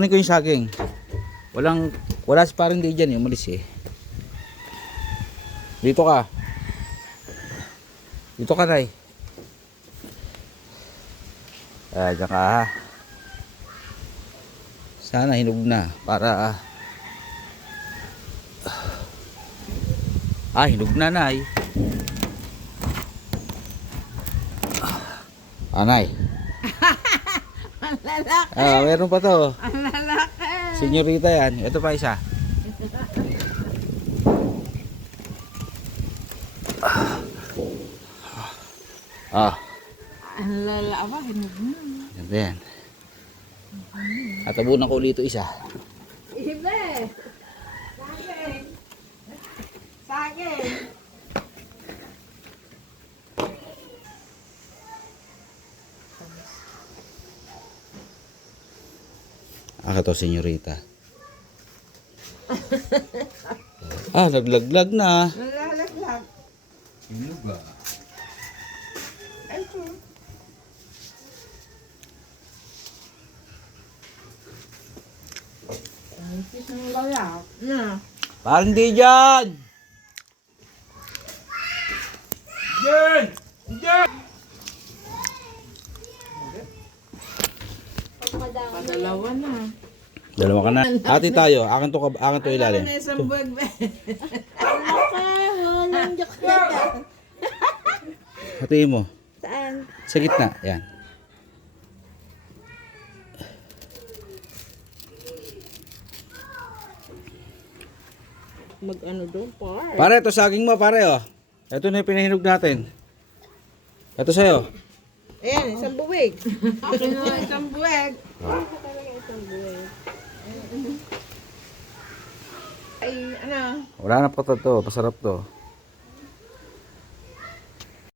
Kukunin ko yung saging. Wala si parang di dyan, umalis eh. Dito ka. Dito ka, Nay. Diyan ka ha. Sana hinog na para hinog na, Nay. Nay. Ang lalaki. Meron pa to. Ang lalaki. Senyorita yan. Ito pa isa. Ang lalaki. Hinog na. Ganda yan. At tabunan ko ulit ito isa. Ibe. Saging. Saging. To, senyorita. Naglaglag na. Nalalaglag. Sino ba? Ito. Ang pisang galak. Na. Parang di dyan! Dyan! Dyan! Padalawa na. Dalawa ka na. Ate tayo. Akin to ilalim. Ano na isang buwag ba? Walang joke na yan. Hatiin mo. Saan? Sa gitna. Yan. Mag-ano doon, par. Pare, ito saging mo, pare, oh. Ito na yung pinahinog natin. Ito sa'yo. Ayan, isang buwig. Akin na isang buwig. Ay, ano? Wala na pa to. Pasarap to.